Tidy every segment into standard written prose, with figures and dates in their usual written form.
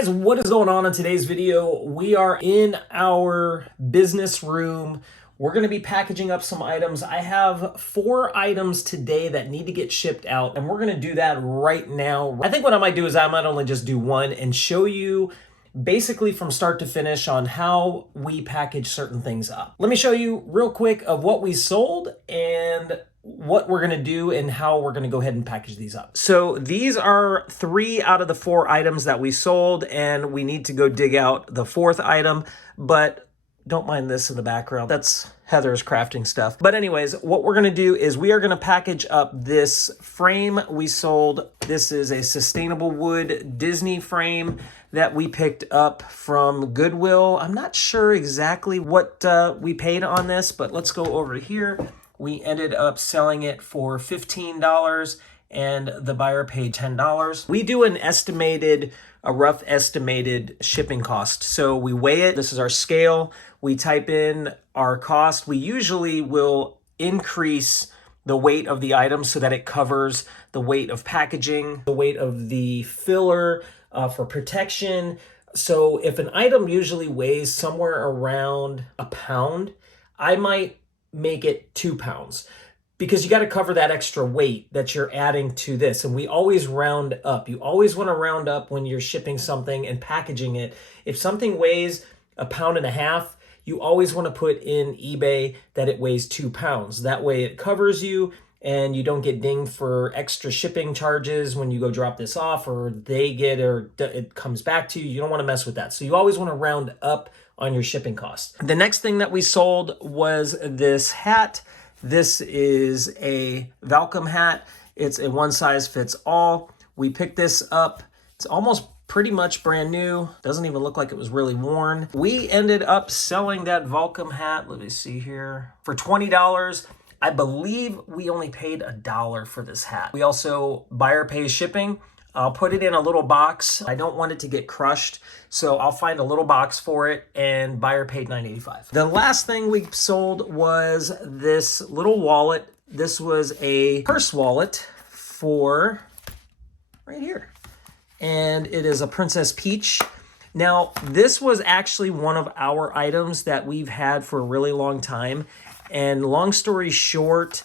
guys, what is going on in today's video? We are in our business room. We're going to be packaging up some items. I have 4 items today that need to get shipped out, and we're going to do that right now. I think what I might do is I might only just do one and show you basically from start to finish on how we package certain things up. Let me show you real quick of what we sold and what we're going to do and how we're going to go ahead and package these up. So these are 3 out of the 4 items that we sold, and we need to go dig out the 4th item, but don't mind this in the background. That's Heather's crafting stuff. But anyways, what we're going to do is we are going to package up this frame we sold. This is a sustainable wood Disney frame that we picked up from Goodwill. I'm not sure exactly what we paid on this, but let's go over here. We ended up selling it for $15 and the buyer paid $10. We do a rough estimated shipping cost. So we weigh it. This is our scale. We type in our cost. We usually will increase the weight of the item so that it covers the weight of packaging, the weight of the filler for protection. So if an item usually weighs somewhere around a pound, I might make it 2 pounds because you got to cover that extra weight that you're adding to this. And we always round up. You always want to round up when you're shipping something and packaging it. If something weighs 1.5 pounds, you always want to put in eBay that it weighs 2 pounds. That way it covers you and you don't get dinged for extra shipping charges when you go drop this off, or they get, or it comes back to you. You don't want to mess with that. So you always want to round up on your shipping costs. The next thing that we sold was this hat. This is a Valcom hat. It's a one size fits all. We picked this up. It's almost pretty much brand new. Doesn't even look like it was really worn. We ended up selling that Valcom hat, let me see here, for $20. I believe we only paid $1 for this hat. We also buyer pays shipping. I'll put it in a little box. I don't want it to get crushed, so I'll find a little box for it, and buyer paid $9.85. The last thing we sold was this little wallet. This was a purse wallet for right here, and it is a Princess Peach. Now, this was actually one of our items that we've had for a really long time, and long story short,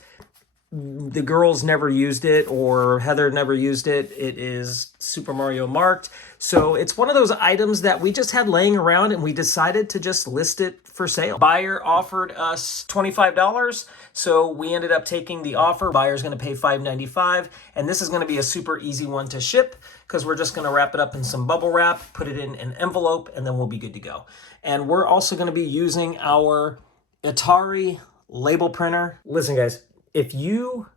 the girls never used it, or Heather never used it. It is Super Mario marked. So it's one of those items that we just had laying around and we decided to just list it for sale. Buyer offered us $25. So we ended up taking the offer. Buyer's going to pay $5.95. And this is going to be a super easy one to ship because we're just going to wrap it up in some bubble wrap, put it in an envelope, and then we'll be good to go. And we're also going to be using our Atari label printer. Listen, guys. If you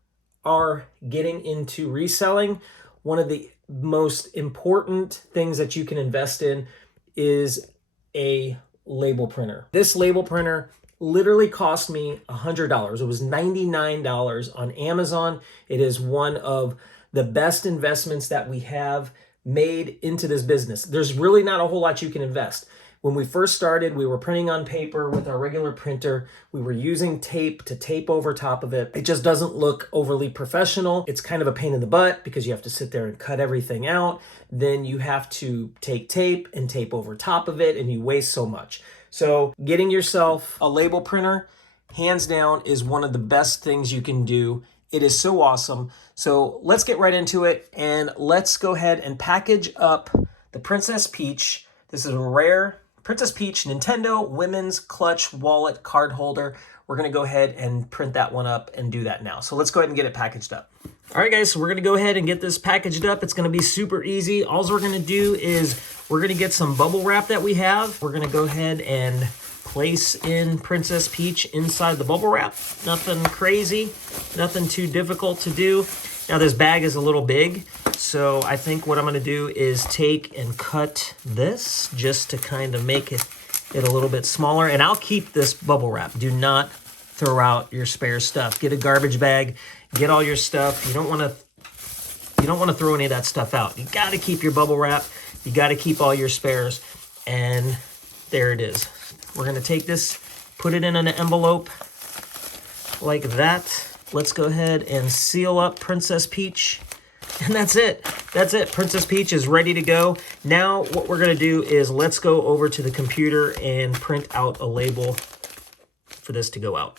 are getting into reselling, one of the most important things that you can invest in is a label printer. This label printer literally cost me $100. It was $99 on Amazon. It is one of the best investments that we have made into this business. There's really not a whole lot you can invest. When we first started, we were printing on paper with our regular printer. We were using tape to tape over top of it. It just doesn't look overly professional. It's kind of a pain in the butt because you have to sit there and cut everything out. Then you have to take tape and tape over top of it, and you waste so much. So getting yourself a label printer, hands down, is one of the best things you can do. It is so awesome. So let's get right into it, and let's go ahead and package up the Princess Peach. This is a rare Princess Peach Nintendo Women's Clutch Wallet Card Holder. We're going to go ahead and print that one up and do that now. So let's go ahead and get it packaged up. All right, guys, so we're going to go ahead and get this packaged up. It's going to be super easy. All we're going to do is we're going to get some bubble wrap that we have. We're going to go ahead and place in Princess Peach inside the bubble wrap. Nothing crazy, nothing too difficult to do. Now, this bag is a little big, so I think what I'm going to do is take and cut this just to kind of make it a little bit smaller. And I'll keep this bubble wrap. Do not throw out your spare stuff. Get a garbage bag. Get all your stuff. You don't want to throw any of that stuff out. You got to keep your bubble wrap. You got to keep all your spares. And there it is. We're going to take this, put it in an envelope like that. Let's go ahead and seal up Princess Peach, and that's it. That's it. Princess Peach is ready to go. Now what we're going to do is let's go over to the computer and print out a label for this to go out.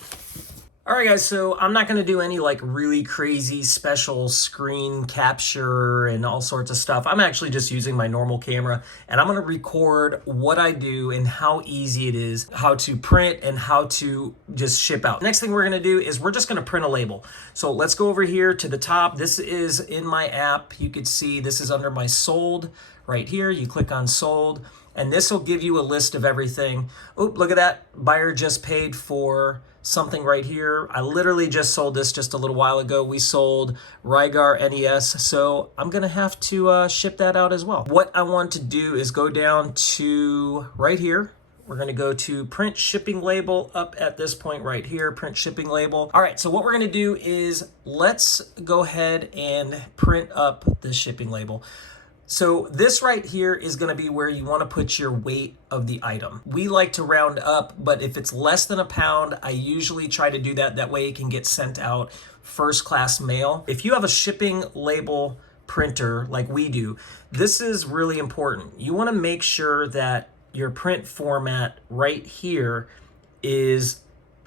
All right, guys, so I'm not going to do any like really crazy special screen capture and all sorts of stuff. I'm actually just using my normal camera, and I'm going to record what I do and how easy it is, how to print and how to just ship out. Next thing we're going to do is we're just going to print a label. So let's go over here to the top. This is in my app. You could see this is under my sold right here. You click on sold, and this will give you a list of everything. Oh, look at that. Buyer just paid for something right here. I literally just sold this just a little while ago. We sold Rygar NES, so I'm gonna have to ship that out as well. What I want to do is go down to right here. We're gonna go to print shipping label up at this point right here, print shipping label. All right, so what we're gonna do is let's go ahead and print up the shipping label. So this right here is going to be where you want to put your weight of the item. We like to round up, but if it's less than a pound, I usually try to do that. That way it can get sent out first class mail. If you have a shipping label printer like we do, this is really important. You want to make sure that your print format right here is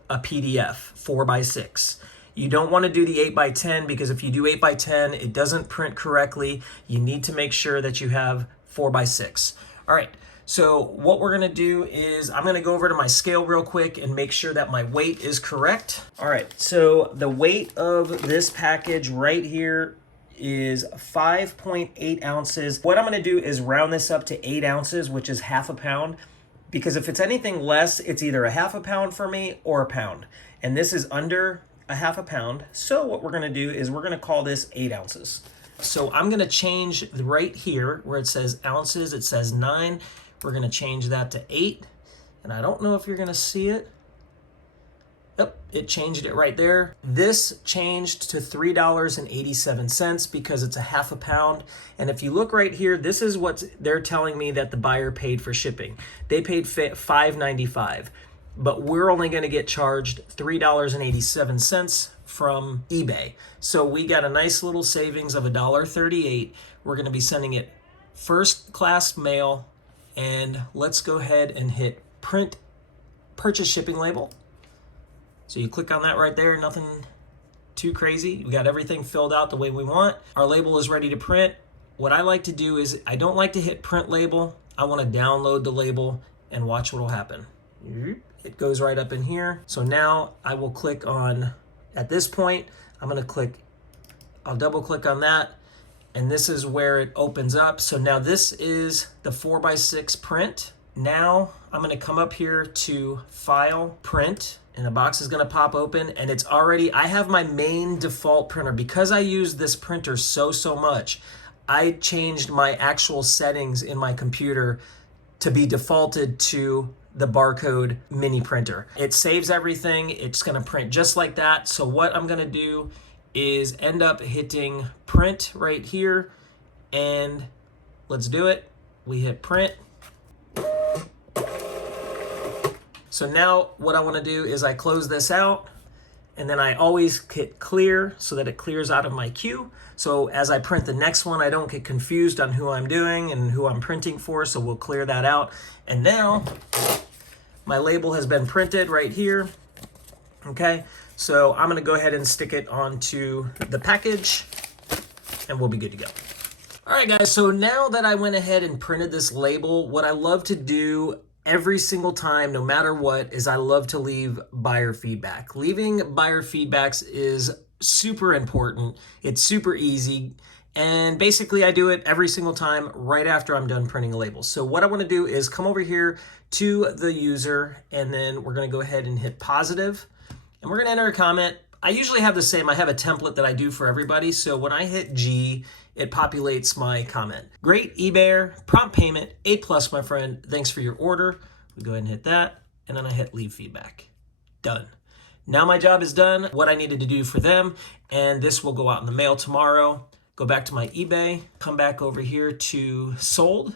a PDF 4x6. You don't want to do the 8x10 because if you do 8x10, it doesn't print correctly. You need to make sure that you have 4x6. All right, so what we're going to do is I'm going to go over to my scale real quick and make sure that my weight is correct. All right, so the weight of this package right here is 5.8 ounces. What I'm going to do is round this up to 8 ounces, which is half a pound, because if it's anything less, it's either a half a pound for me or a pound. And this is under a half a pound. So what we're going to do is we're going to call this 8 ounces. So I'm going to change right here where it says ounces, it says 9. We're going to change that to 8. And I don't know if you're going to see it. Yep, it changed it right there. This changed to $3.87 because it's a half a pound. And if you look right here, this is what they're telling me that the buyer paid for shipping. They paid $5.95. But we're only going to get charged $3.87 from eBay. So we got a nice little savings of $1.38. We're going to be sending it first class mail, and let's go ahead and hit print purchase shipping label. So you click on that right there, nothing too crazy. We got everything filled out the way we want. Our label is ready to print. What I like to do is I don't like to hit print label. I want to download the label and watch what will happen. It goes right up in here. So now I will click on, at this point, I'll double click on that, and this is where it opens up. So now this is the 4x6 print. Now I'm gonna come up here to File, Print, and the box is gonna pop open, and it's already, I have my main default printer. Because I use this printer so much, I changed my actual settings in my computer to be defaulted to the barcode mini printer. It saves everything. It's gonna print just like that. So what I'm gonna do is end up hitting print right here, and let's do it. We hit print. So now what I wanna do is I close this out, and then I always hit clear so that it clears out of my queue. So as I print the next one, I don't get confused on who I'm doing and who I'm printing for, so we'll clear that out. And now my label has been printed right here. Okay, so I'm gonna go ahead and stick it onto the package, and we'll be good to go. All right, guys, so now that I went ahead and printed this label, what I love to do every single time, no matter what, is I love to leave buyer feedback. Leaving buyer feedbacks is super important. It's super easy. And basically I do it every single time right after I'm done printing a label. So what I want to do is come over here to the user, and then we're going to go ahead and hit positive, and we're going to enter a comment. I usually have the same, I have a template that I do for everybody. So when I hit G, it populates my comment. Great eBayer, prompt payment, 8+, my friend. Thanks for your order. We go ahead and hit that, and then I hit leave feedback. Done. Now my job is done, what I needed to do for them, and this will go out in the mail tomorrow. Go back to my eBay, come back over here to sold.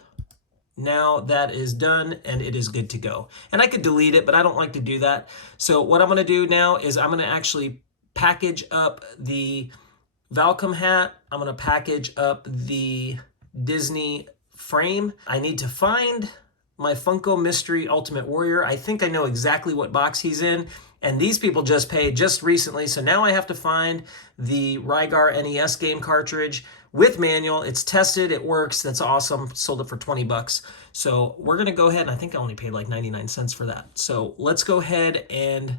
Now that is done and it is good to go. And I could delete it, but I don't like to do that. So what I'm gonna do now is I'm gonna actually package up the Valcom hat. I'm gonna package up the Disney frame. I need to find my Funko Mystery Ultimate Warrior. I think I know exactly what box he's in. And these people just paid just recently. So now I have to find the Rygar NES game cartridge with manual. It's tested, it works. That's awesome. Sold it for 20 bucks. So we're gonna go ahead, and I think I only paid like 99 cents for that. So let's go ahead and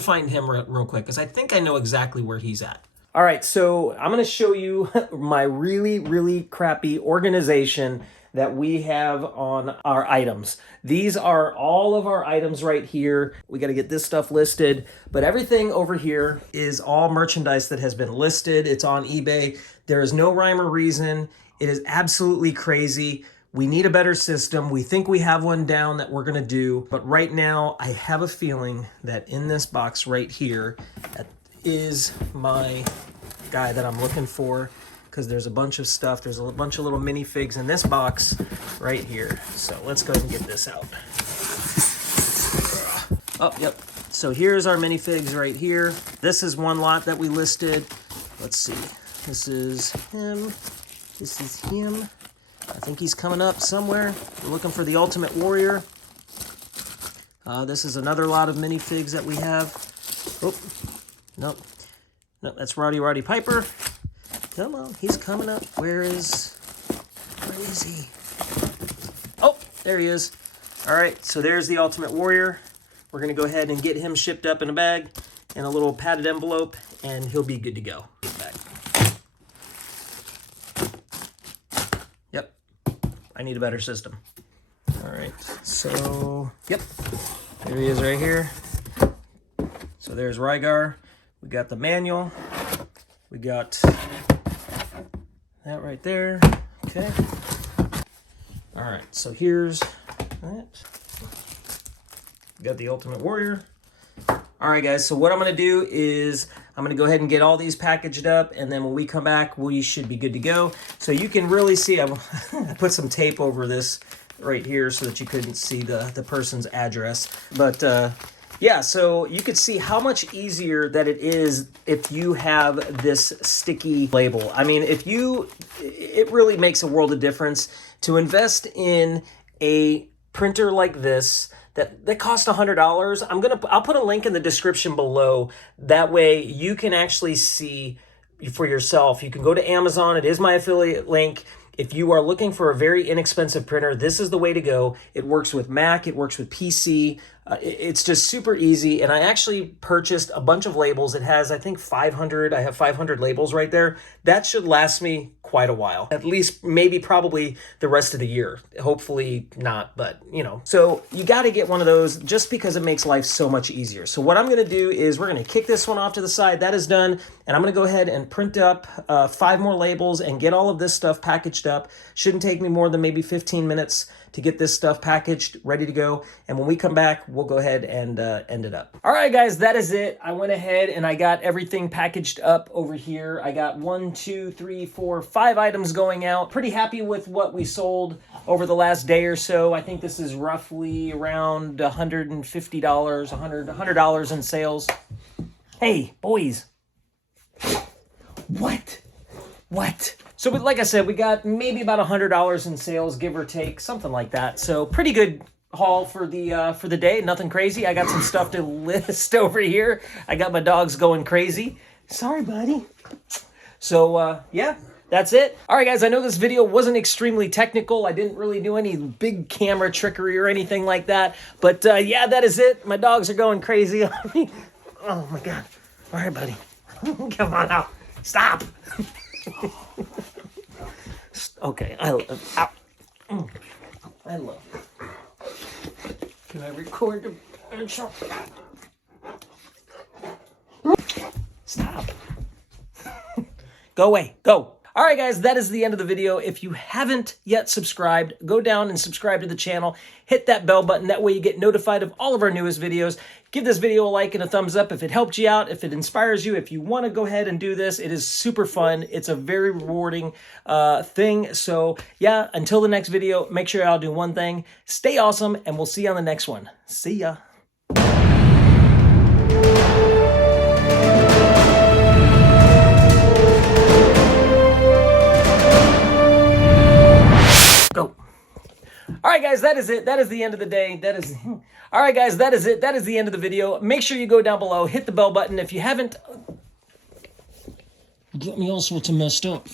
find him real quick, because I think I know exactly where he's at. All right, so I'm gonna show you my really, really crappy organization that we have on our items. These are all of our items right here. We gotta get this stuff listed, but everything over here is all merchandise that has been listed. It's on eBay. There is no rhyme or reason. It is absolutely crazy. We need a better system. We think we have one down that we're gonna do, but right now I have a feeling that in this box right here, that is my guy that I'm looking for, because there's a bunch of stuff. There's a bunch of little minifigs in this box right here. So let's go ahead and get this out. Oh, yep. So here's our minifigs right here. This is one lot that we listed. Let's see. This is him. This is him. I think he's coming up somewhere. We're looking for the Ultimate Warrior. This is another lot of minifigs that we have. Oh, nope. Nope, that's Roddy Piper. Come on, he's coming up. Where is he? Oh, there he is. All right, so there's the Ultimate Warrior. We're gonna go ahead and get him shipped up in a bag in a little padded envelope, and he'll be good to go. Yep, I need a better system. All right, so, yep, there he is right here. So there's Rygar. We got the manual. We got that right there. Okay. All right, so here's that. We got the Ultimate Warrior. All right, guys, so what I'm gonna do is I'm gonna go ahead and get all these packaged up, and then when we come back, we should be good to go. So you can really see, I put some tape over this right here so that you couldn't see the person's address. But yeah, so you could see how much easier that it is if you have this sticky label. I mean, it really makes a world of difference to invest in a printer like this that cost $100. I'll put a link in the description below. That way you can actually see for yourself. You can go to Amazon. It is my affiliate link. If you are looking for a very inexpensive printer, this is the way to go. It works with Mac, it works with PC. It's just super easy. And I actually purchased a bunch of labels. It has, I think, 500. I have 500 labels right there. That should last me quite a while. At least, maybe, probably the rest of the year. Hopefully not, but you know. So you got to get one of those just because it makes life so much easier. So what I'm going to do is we're going to kick this one off to the side. That is done. And I'm going to go ahead and print up 5 more labels and get all of this stuff packaged up. Shouldn't take me more than maybe 15 minutes to get this stuff packaged, ready to go. And when we come back, we'll go ahead and end it up. All right, guys, that is it. I went ahead and I got everything packaged up over here. I got 1, 2, 3, 4, 5 items going out. Pretty happy with what we sold over the last day or so. I think this is roughly around $150, $100 in sales. Hey, boys. What? So like I said, we got maybe about $100 in sales, give or take, something like that. So pretty good haul for the day. Nothing crazy. I got some stuff to list over here. I got my dogs going crazy. Sorry, buddy. So yeah, that's it. All right, guys, I know this video wasn't extremely technical. I didn't really do any big camera trickery or anything like that. But yeah, that is it. My dogs are going crazy on me. Oh my God. All right, buddy. Come on out. Stop. Okay, I love. Ow. I love it. Can I record the show? Stop. Go away. Go. All right, guys, that is the end of the video. If you haven't yet subscribed, go down and subscribe to the channel. Hit that bell button. That way you get notified of all of our newest videos. Give this video a like and a thumbs up if it helped you out, if it inspires you. If you want to go ahead and do this, it is super fun. It's a very rewarding thing. So yeah, until the next video, make sure y'all do one thing. Stay awesome, and we'll see you on the next one. See ya. All right, guys, that is it. That is the end of the day. All right, guys, that is it. That is the end of the video. Make sure you go down below, hit the bell button if you haven't. Get me all sorts of messed up.